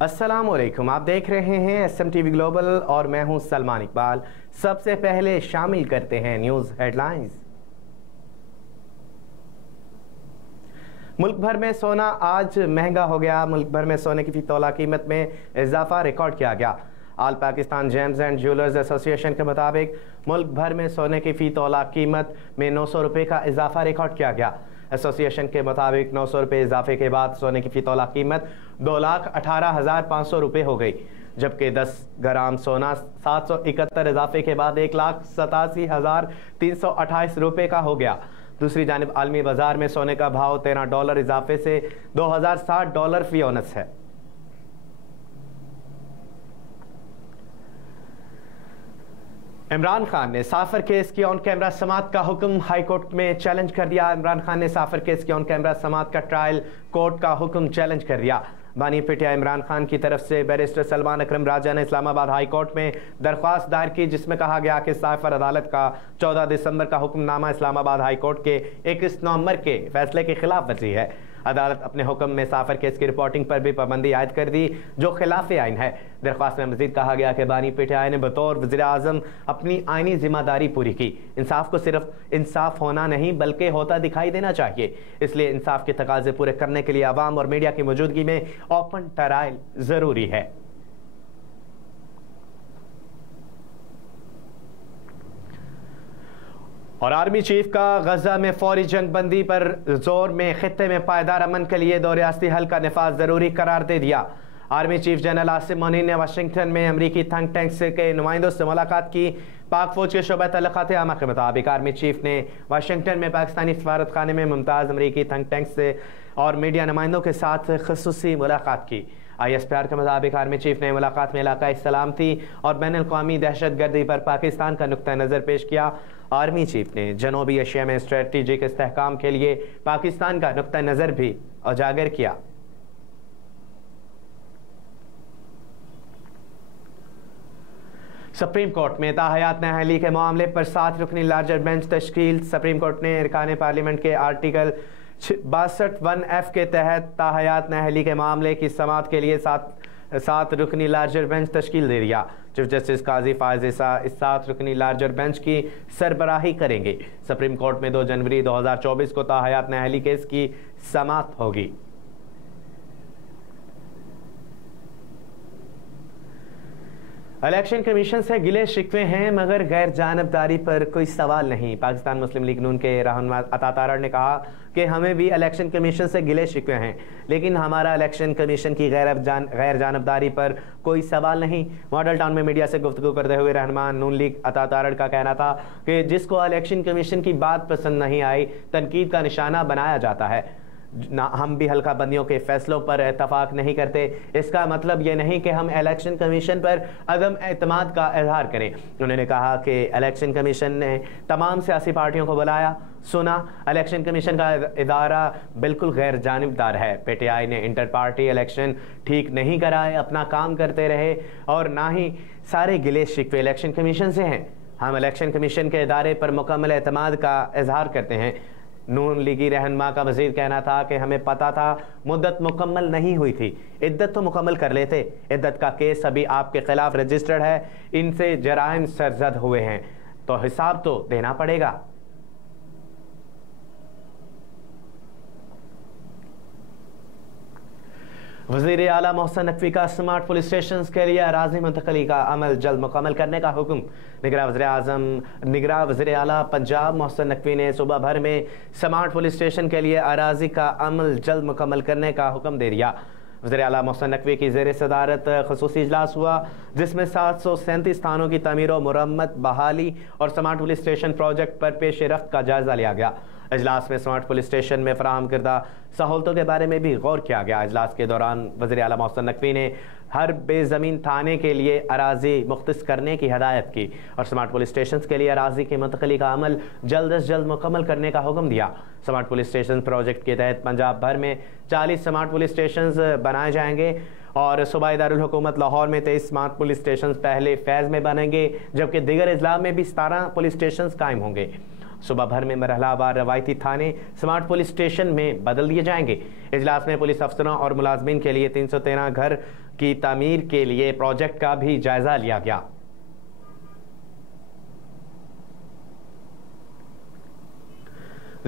अस्सलामुअलैकुम, आप देख रहे हैं SMTV ग्लोबल और मैं हूं सलमान इकबाल। सबसे पहले शामिल करते हैं न्यूज़ हेडलाइंस। मुल्क भर में सोना आज महंगा हो गया। मुल्क भर में सोने की फी तोला कीमत में इजाफा रिकॉर्ड किया गया। All Pakistan gems and jewellers association के मुताबिक मुल्क भर में सोने की फी तोला कीमत में 900 रुपये का इजाफा रिकॉर्ड किया गया। एसोसिएशन के मुताबिक 900 रुपये इजाफे के बाद सोने की फी तोला कीमत 2,18,500 रुपये हो गई, जबकि 10 ग्राम सोना 771 इजाफे के बाद 1,87,328 रुपये का हो गया। दूसरी जानिब आलमी बाजार में सोने का भाव $13 इजाफे से $2,060 फी औनस है। इमरान खान ने साफर केस की ऑन कैमरा समाअत का हुक्म हाई कोर्ट में चैलेंज कर दिया। इमरान खान ने साफर केस की ऑन कैमरा समाअत का ट्रायल कोर्ट का हुक्म चैलेंज कर दिया। बानी पिटिया इमरान खान की तरफ से बैरिस्टर सलमान अकरम राजा ने इस्लामाबाद हाई कोर्ट में दरख्वास्त दायर की, जिसमें कहा गया कि साफर अदालत का 14 दिसंबर का हुक्मनामा इस्लामाबाद हाई कोर्ट के 21 नवंबर के फैसले के खिलाफ वर्जी है। अदालत अपने हुक्म में साफर केस की रिपोर्टिंग पर भी पाबंदी आयद कर दी, जो खिलाफ आइन है। दरख्वास्त में मजीद कहा गया कि बानी पिटिया ने बतौर वज़ीर आज़म अपनी आइनी जिम्मेदारी पूरी की। इंसाफ को सिर्फ इंसाफ होना नहीं बल्कि होता दिखाई देना चाहिए, इसलिए इंसाफ के तकाजे पूरे करने के लिए आवाम और मीडिया की मौजूदगी में ओपन ट्रायल जरूरी है। और आर्मी चीफ का गजा में फौरी जंग बंदी पर जोर में खित्ते में पायदार अमन के लिए दो रियासती हल का निफाज जरूरी करार दे दिया। आर्मी चीफ जनरल आसिम मोनीन ने वाशिंगटन में अमरीकी थिंक टैंक के नुमाइंदों से मुलाकात की। पाक फौज के शोबा तल्लुकात आमा के मुताबिक आर्मी चीफ ने वाशिंगटन में पाकिस्तानी सफारत खाने में मुमताज़ अमरीकी थिंक टैंक से और मीडिया नुमाइंदों के साथ खसूसी मुलाकात की। ISPR के मुताबिक आर्मी चीफ ने मुलाकात में इलाकाई सलामती और बैनुल-अक़वामी दहशतगर्दी पर पाकिस्तान का नुक्ता नज़र पेश किया। आर्मी चीफ ने जनूबी एशिया में स्ट्रेटेजिक इस्तेहकाम के लिए पाकिस्तान का नुक्ता नज़र भी उजागर किया। सुप्रीम कोर्ट में ताहयात नाअहली के मामले पर 7 रुकनी लार्जर बेंच तश्कील। सुप्रीम कोर्ट ने अरकान पार्लियामेंट के आर्टिकल 62(1)(f) के तहत ताहयात नाअहली के मामले की समाअत के लिए 7 रुकनी लार्जर बेंच तश्कील दे दिया। चीफ जस्टिस काजी फायज ईसा इस 7 रुकनी लार्जर बेंच की सरबराही करेंगे। सुप्रीम कोर्ट में 2 जनवरी 2024 को ताहयात नाअहली केस की समाअत होगी। इलेक्शन कमीशन से गिले शिकवे हैं मगर गैर जानबदारी पर कोई सवाल नहीं। पाकिस्तान मुस्लिम लीग नून के रहनुमा अता तारड़ ने कहा कि हमें भी इलेक्शन कमीशन से गिले शिकवे हैं, लेकिन हमारा इलेक्शन कमीशन की गैर जानबदारी पर कोई सवाल नहीं। मॉडल टाउन में मीडिया से गुफ्तगू करते हुए रहनुमा नून लीग अता तारड़ का कहना था कि जिसको इलेक्शन कमीशन की बात पसंद नहीं आई, तनकीद का निशाना बनाया जाता है। हम भी हल्का बंदियों के फैसलों पर इत्तफाक नहीं करते। इसका मतलब ये नहीं कि हम इलेक्शन कमीशन पर अदम एतमाद का इजहार करें। उन्होंने कहा कि इलेक्शन कमीशन ने तमाम सियासी पार्टियों को बुलाया, सुना। इलेक्शन कमीशन का इदारा बिल्कुल गैर जानिबदार है। PTI ने इंटर पार्टी इलेक्शन ठीक नहीं कराए, अपना काम करते रहे और ना ही सारे गिले शिकवे इलेक्शन कमीशन से हैं। हम इलेक्शन कमीशन के इदारे पर मुकम्मल एतमाद का इजहार करते हैं। नून लीगी रहनुमा का मजीद कहना था कि हमें पता था मुद्दत मुकम्मल नहीं हुई थी, इद्दत तो मुकम्मल कर लेते। इद्दत का केस अभी आपके खिलाफ रजिस्टर्ड है, इनसे जराइम सरजद हुए हैं तो हिसाब तो देना पड़ेगा। वज़ीर आला मोहसिन नकवी का स्मार्ट पुलिस स्टेशन के लिए अराजी मुंतकली का अमल जल्द मुकम्मल करने का हुक्म। निगरान वज़ीर आला पंजाब मोहसिन नकवी ने सूबा भर में स्मार्ट पुलिस स्टेशन के लिए अराजी का अमल जल्द मुकम्मल करने का हुक्म दे दिया। वज़ीर आला मोहसिन नकवी की ज़ेर सदारत ख़ुसूसी इजलास हुआ, जिसमें 737 थानों की तमीर व मुरम्मत, बहाली और स्मार्ट पुलिस स्टेशन प्रोजेक्ट पर पेश रफ्त का जायजा लिया गया। इजलास में स्मार्ट पुलिस स्टेशन में फराहम करदा सहूलतों के बारे में भी गौर किया गया। इजलास के दौरान वज़ीर आला मोहसिन नकवी ने हर बेज़मीन थाने के लिए अराजी मुख्तस करने की हिदायत की और स्मार्ट पुलिस स्टेशन के लिए अराजी की मुंतकली का अमल जल्द अज जल्द मुकम्मल करने का हुक्म दिया। स्मार्ट पुलिस स्टेशन प्रोजेक्ट के तहत पंजाब भर में 40 स्मार्ट पुलिस स्टेशन बनाए जाएंगे और सूबाई दारुल हुकूमत लाहौर में 23 स्मार्ट पुलिस स्टेशन पहले फेज़ में बनेंगे, जबकि दीगर अजला में भी 17 पुलिस स्टेशन कायम होंगे। सुबह भर में मरहलावार रवायती थाने स्मार्ट पुलिस स्टेशन में बदल दिए जाएंगे। इजलास में पुलिस अफसरों और मुलाजमीन के लिए 313 घर की तामीर के लिए प्रोजेक्ट का भी जायजा लिया गया।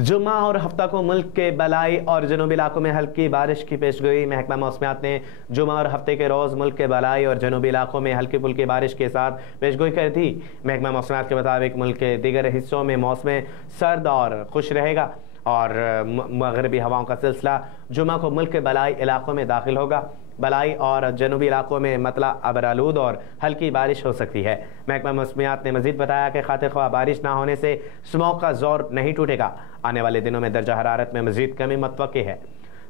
जुम्मा और हफ्ता को मुल्क के बलाई और जनूबी इलाकों में हल्की बारिश की पेशगोई। महकमा मौसमियात ने जुम्मा और हफ्ते के रोज़ मुल्क के बलाई और जनूबी इलाकों में हल्की फुल्की बारिश के साथ पेशगोई कर दी। महकमा मौसमियात के मुताबिक मुल्क के दीगर हिस्सों में मौसम सर्द और खुश रहेगा और मगरबी हवाओं का सिलसिला जुम्मा को मुल्क के बलाई इलाकों में दाखिल होगा। बलाई और जनूबी इलाकों में मतला अबरालूद और हल्की बारिश हो सकती है। महकमा मौसमियात ने मजीद बताया कि खातिर ख्वाह बारिश ना होने से स्मोक का जोर नहीं टूटेगा। आने वाले दिनों में दर्जा हरारत में मजीद कमी मुतवक्की है।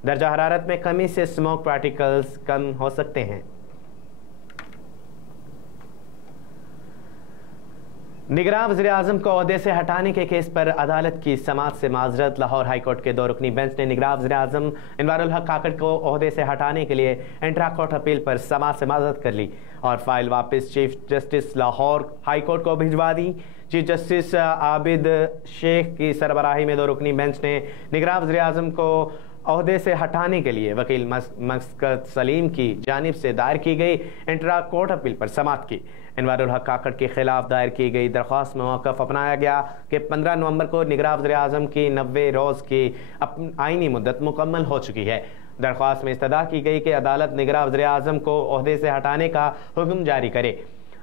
दर्जा हरारत में कमी से स्मोक पार्टिकल्स कम हो सकते हैं। निगरान वज़ीर-ए-आज़म को ओहदे से हटाने के केस पर अदालत की समाअत से माजरत। लाहौर हाई कोर्ट के 2 रुकनी बेंच ने निगरान वज़ीर-ए-आज़म इनवारुल हक काकड़ को ओहदे से हटाने के लिए इंट्रा कोर्ट अपील पर समाअत से माजरत कर ली और फाइल वापस chief justice Lahore high court को भिजवा दी। चीफ जस्टिस आबिद शेख की सरबराही में 2 रुकनी बेंच ने निगरान वज़ीर-ए-आज़म को ओहदे से हटाने के लिए वकील मस्कत सलीम की जानिब से दायर की गई इंट्रा कोर्ट अपील पर समाअत की। इनवारुल हक काकड़ के खिलाफ दायर की गई दरख्वास्त में मौक़िफ़ अपनाया गया कि 15 नवंबर को निगरान वज़ीर-ए-आज़म की 90 रोज़ की आइनी मुद्दत मुकम्मल हो चुकी है। दरख्वास्त में इस्तदा की गई कि अदालत निगरान वज़ीर-ए-आज़म को ओहदे से हटाने का हुक्म जारी करे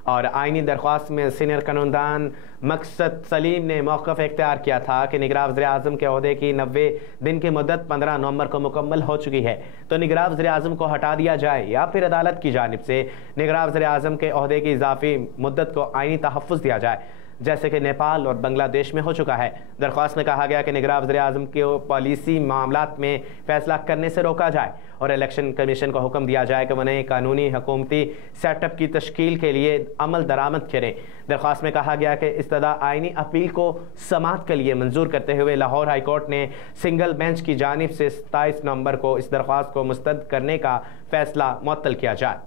और आइनी दरख्वास्त में सीनियर कानूनदान मकसद सलीम ने मौक़िफ़ इख्तियार किया था कि निगरान वज़ीर-ए-आज़म के ओहदे की 90 दिन की मुद्दत 15 नवंबर को मुकम्मल हो चुकी है, तो निगरान वज़ीर-ए-आज़म को हटा दिया जाए या फिर अदालत की जानिब से निगरान वज़ीर-ए-आज़म के ओहदे की इजाफी मुद्दत को आइनी तहफ़्फ़ुज़ दिया जाए, जैसे कि नेपाल और बांग्लादेश में हो चुका है। दरख्वास्त में कहा गया कि निगरान वज़ीर-ए-आज़म को पॉलिसी मामलात में फैसला करने से रोका जाए और इलेक्शन कमीशन को हुक्म दिया जाए कि वह नए कानूनी हुकूमती सेटअप की तश्कील के लिए अमल दरामद करें। दरख्वास्त में कहा गया कि इस्तदा आइनी अपील को समाअत के लिए मंजूर करते हुए लाहौर हाई कोर्ट ने सिंगल बेंच की जानिब से 27 नवंबर को इस दरख्वास्त को मुस्तरद करने का फैसला मुअत्तल किया जाए।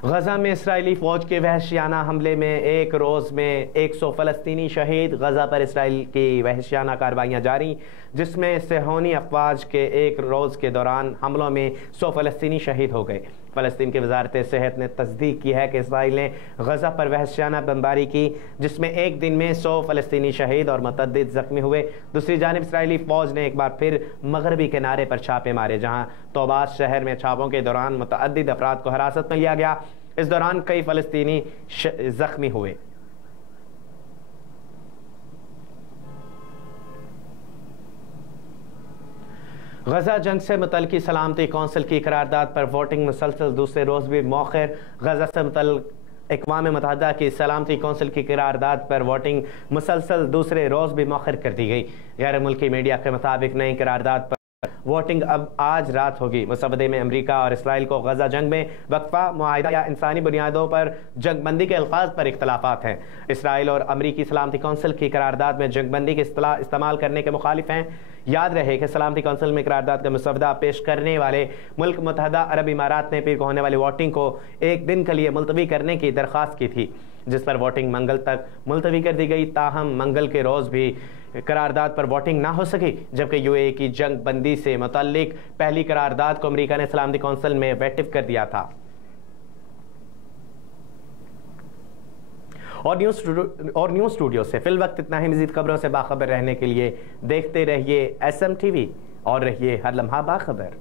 गजा में इसराइली फौज के वहशियाना हमले में एक रोज़ में 100 फ़लस्तीनी शहीद। गजा पर इसराइल की वहशियाना कार्रवाइयाँ जारी, जिसमें सेहोनी अफवाज के एक रोज़ के दौरान हमलों में 100 फ़लस्तीनी शहीद हो गए। फ़लस्तीन की वजारत सेहत ने तस्दीक की है कि इसराइल ने गजा पर वहशियाना बमबारी की, जिसमें एक दिन में 100 फ़लस्तीनी शहीद और मुतअद्दिद ज़ख्मी हुए। दूसरी जानिब इसराइली फ़ौज ने एक बार फिर मगरबी किनारे पर छापे मारे, जहाँ तोबास शहर में छापों के दौरान मुतअद्दिद अफराद को हिरासत में लिया गया। इस दौरान कई फ़लस्तीनी ज़ख्मी हुए। गजा जंग से मुतल्लिक़ सलामती कौंसिल की करारदाद पर वोटिंग मुसलसल दूसरे रोज़ भी मौखर। गजा से मुतल्लिक़ अक़वाम मुत्तहिदा की सलामती कौंसिल की करारदाद पर वोटिंग मुसलसल दूसरे रोज़ भी मौखर कर दी गई। गैर मुल्की मीडिया के मुताबिक नई करारदाद पर वोटिंग अब आज रात होगी। मुसवदे में अमरीका और इसराइल को गजा जंग में वक्फा मुआहिदा या इंसानी बुनियादों पर जंगबंदी के अल्फाज पर इख्तलाफात हैं। इसराइल और अमरीकी सलामती कौंसिल की करारदाद में जंगबंदी के इस्तेमाल करने के मुखालिफ हैं। याद रहे कि सलामती कौंसिल में करारदाद का मुसवदा पेश करने वाले मुल्क मुत्तहिदा अरब इमारात ने पीर को होने वाली वोटिंग को एक दिन के लिए मुलतवी करने की दरख्वास्त की थी, जिस पर वोटिंग मंगल तक मुलतवी कर दी गई। ताहम मंगल के रोज़ भी करारदाद पर वोटिंग ना हो सकी, जबकि यूएई की जंग बंदी से मुतल्लिक पहली करारदाद को अमेरिका ने सलामती कौंसिल में वेटिव कर दिया था। और न्यूज़ स्टूडियो से फिल वक्त इतना ही। मज़ीद खबरों से बाखबर रहने के लिए देखते रहिए SM TV और रहिए हर लम्हा बाखबर।